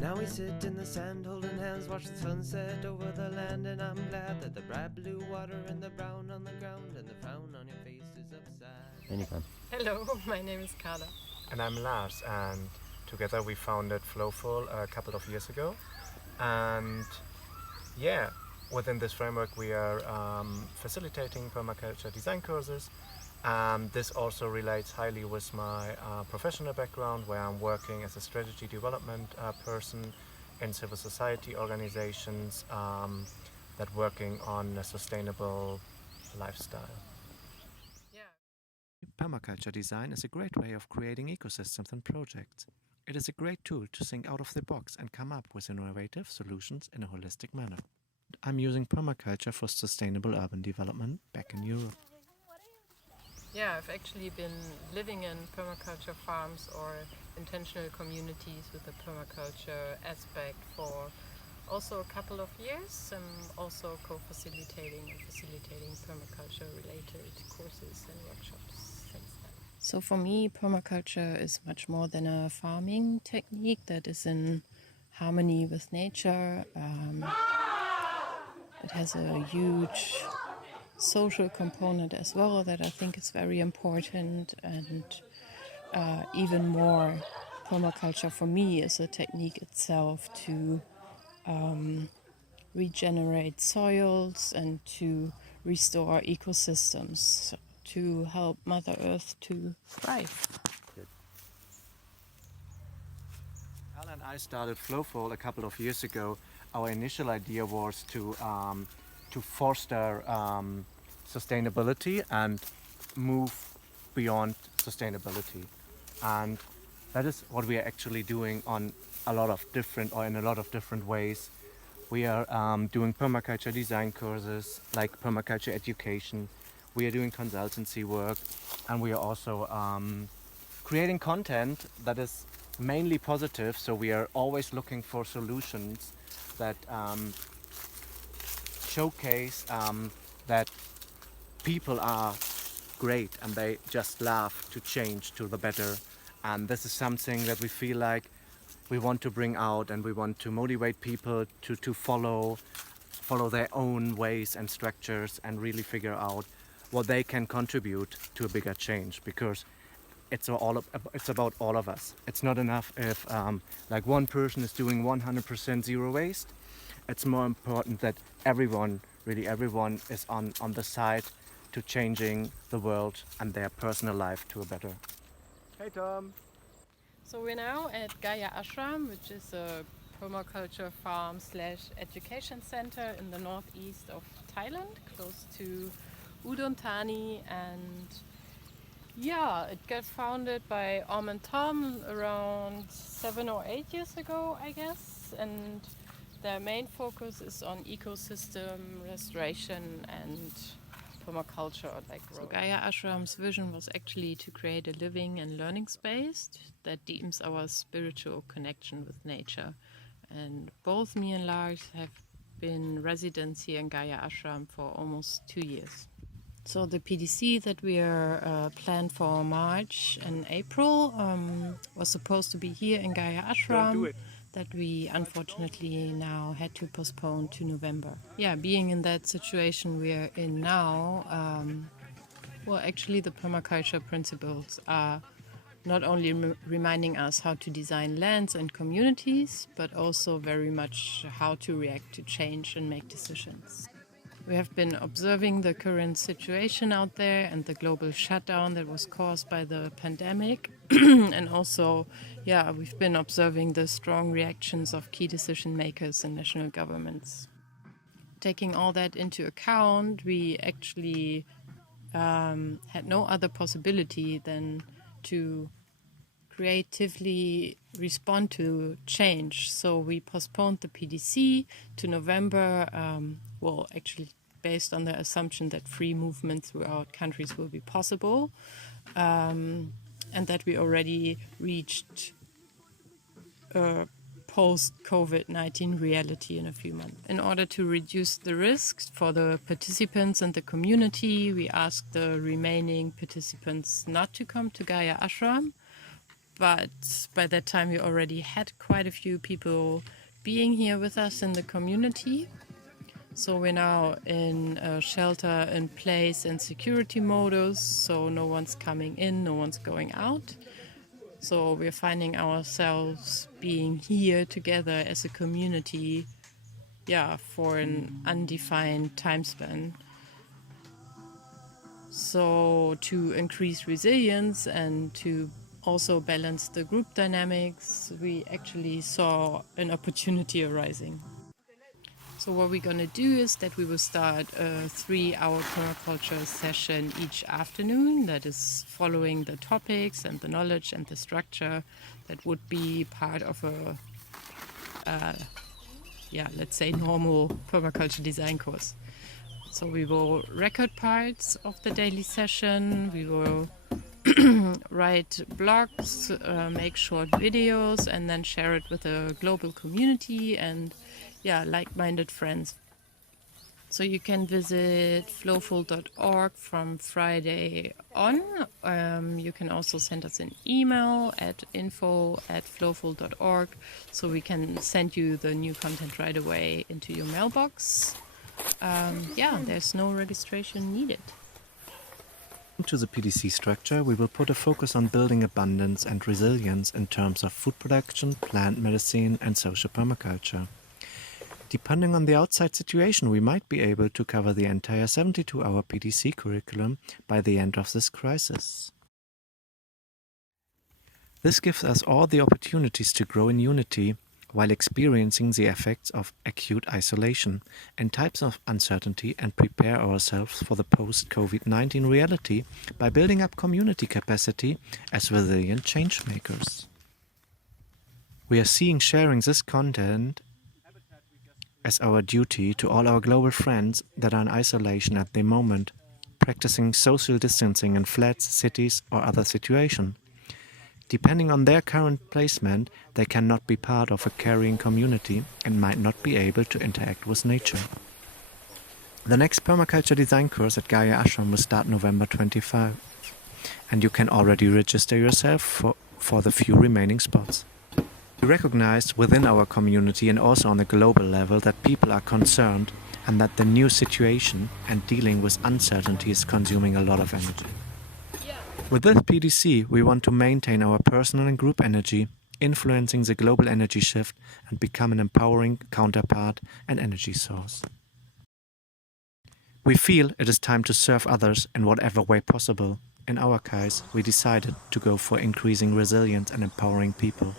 Now we sit in the sand holding hands, watch the sunset over the land, and I'm glad that the bright blue water and the brown on the ground and the frown on your face is upside. Anytime. Hello, my name is Carla. And I'm Lars, and together we founded Flowful a couple of years ago. And yeah, within this framework we are facilitating permaculture design courses. This also relates highly with my professional background, where I'm working as a strategy development person in civil society organizations that working on a sustainable lifestyle. Permaculture design is a great way of creating ecosystems and projects. It is a great tool to think out of the box and come up with innovative solutions in a holistic manner. I'm using permaculture for sustainable urban development back in Europe. Yeah, I've actually been living in permaculture farms or intentional communities with the permaculture aspect for also a couple of years. I'm also co-facilitating and facilitating permaculture related courses and workshops since then. So for me, permaculture is much more than a farming technique that is in harmony with nature. It has a huge social component as well that I think is very important, and even more, permaculture for me is a technique itself to regenerate soils and to restore ecosystems, to help Mother Earth to thrive. Alan and I started Flowful a couple of years ago. Our initial idea was to foster sustainability and move beyond sustainability, and that is what we are actually doing in a lot of different ways. We are doing permaculture design courses, like permaculture education. We are doing consultancy work, and we are also creating content that is mainly positive. So we are always looking for solutions that showcase that people are great and they just love to change to the better. And this is something that we feel like we want to bring out, and we want to motivate people to follow their own ways and structures and really figure out what they can contribute to a bigger change, because it's about all of us. It's not enough if like one person is doing 100% zero waste. It's more important that everyone is on the side to changing the world and their personal life to a better. Hey Tom! So we're now at Gaia Ashram, which is a permaculture farm / education center in the northeast of Thailand, close to Udon Thani. And yeah, it got founded by and Tom around 7 or 8 years ago, I guess. And their main focus is on ecosystem restoration and permaculture. So Gaia Ashram's vision was actually to create a living and learning space that deepens our spiritual connection with nature. And both me and Lars have been residents here in Gaia Ashram for almost 2 years. So the PDC that we are planned for March and April was supposed to be here in Gaia Ashram, that we unfortunately now had to postpone to November. Yeah, being in that situation we are in now, well, actually the permaculture principles are not only reminding us how to design lands and communities, but also very much how to react to change and make decisions. We have been observing the current situation out there and the global shutdown that was caused by the pandemic. And also, yeah, we've been observing the strong reactions of key decision makers and national governments. Taking all that into account, we actually had no other possibility than to creatively respond to change. So we postponed the PDC to November, well, actually based on the assumption that free movement throughout countries will be possible, and that we already reached a post-COVID-19 reality in a few months. In order to reduce the risks for the participants and the community, we asked the remaining participants not to come to Gaia Ashram, but by that time we already had quite a few people being here with us in the community. So we're now in a shelter in place and security modus, so no one's coming in, no one's going out. So we're finding ourselves being here together as a community, for an undefined time span. So to increase resilience and to also balance the group dynamics, we actually saw an opportunity arising. So what we're going to do is that we will start a 3-hour permaculture session each afternoon that is following the topics and the knowledge and the structure that would be part of a, let's say, normal permaculture design course. So we will record parts of the daily session, we will write blogs, make short videos, and then share it with a global community and like-minded friends. So you can visit flowful.org from Friday on. You can also send us an email at info@flowful.org so we can send you the new content right away into your mailbox. There's no registration needed. To the PDC structure, we will put a focus on building abundance and resilience in terms of food production, plant medicine, and social permaculture. Depending on the outside situation, we might be able to cover the entire 72-hour PDC curriculum by the end of this crisis. This gives us all the opportunities to grow in unity while experiencing the effects of acute isolation and types of uncertainty and prepare ourselves for the post-COVID-19 reality by building up community capacity as resilient change makers. We are seeing sharing this content as our duty to all our global friends that are in isolation at the moment, practicing social distancing in flats, cities or other situations. Depending on their current placement, they cannot be part of a caring community and might not be able to interact with nature. The next permaculture design course at Gaia Ashram will start November 25, and you can already register yourself for the few remaining spots. We recognize within our community and also on a global level that people are concerned and that the new situation and dealing with uncertainty is consuming a lot of energy. With this PDC, we want to maintain our personal and group energy, influencing the global energy shift and become an empowering counterpart and energy source. We feel it is time to serve others in whatever way possible. In our case, we decided to go for increasing resilience and empowering people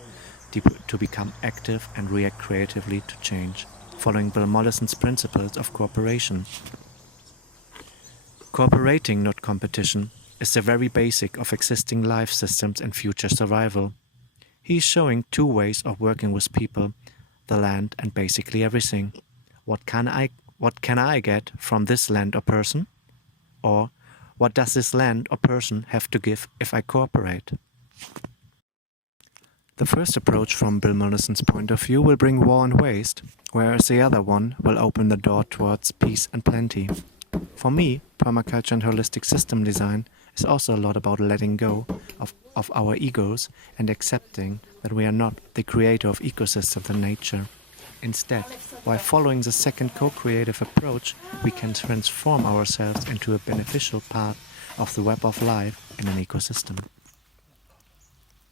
to become active and react creatively to change, following Bill Mollison's principles of cooperation. Cooperating, not competition, is the very basic of existing life systems and future survival. He is showing 2 ways of working with people, the land and basically everything. What can I get from this land or person? Or what does this land or person have to give if I cooperate? The first approach from Bill Mollison's point of view will bring war and waste, whereas the other one will open the door towards peace and plenty. For me, permaculture and holistic system design is also a lot about letting go of our egos and accepting that we are not the creator of ecosystems and nature. Instead, while following the second co-creative approach, we can transform ourselves into a beneficial part of the web of life in an ecosystem.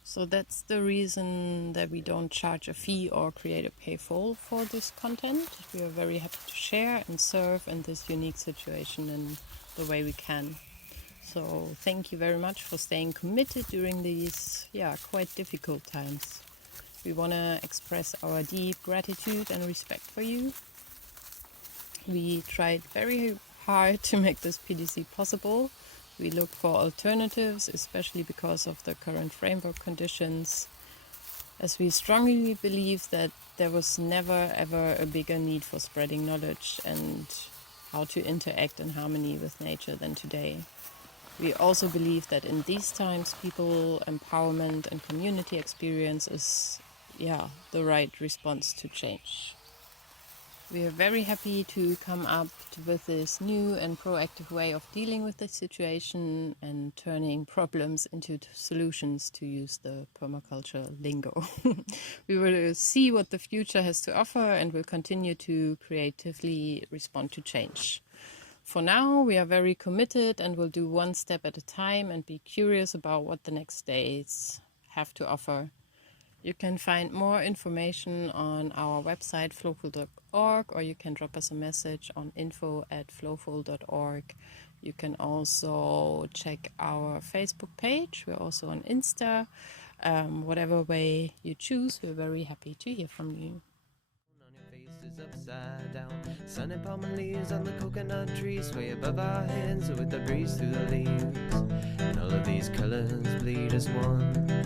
So that's the reason that we don't charge a fee or create a pay-for this content. We are very happy to share and serve in this unique situation in the way we can. So thank you very much for staying committed during these quite difficult times. We want to express our deep gratitude and respect for you. We tried very hard to make this PDC possible. We look for alternatives, especially because of the current framework conditions, as we strongly believe that there was never ever a bigger need for spreading knowledge and how to interact in harmony with nature than today. We also believe that in these times, people empowerment and community experience is the right response to change. We are very happy to come up with this new and proactive way of dealing with the situation and turning problems into solutions, to use the permaculture lingo. We will see what the future has to offer and will continue to creatively respond to change. For now, we are very committed and will do one step at a time and be curious about what the next days have to offer. You can find more information on our website flowful.org, or you can drop us a message on info@flowful.org. You can also check our Facebook page. We're also on Insta. Whatever way you choose, we're very happy to hear from you. On your faces upside down, sun and palm leaves on the coconut trees sway above our heads with the breeze through the leaves, and all of these colors bleed as one.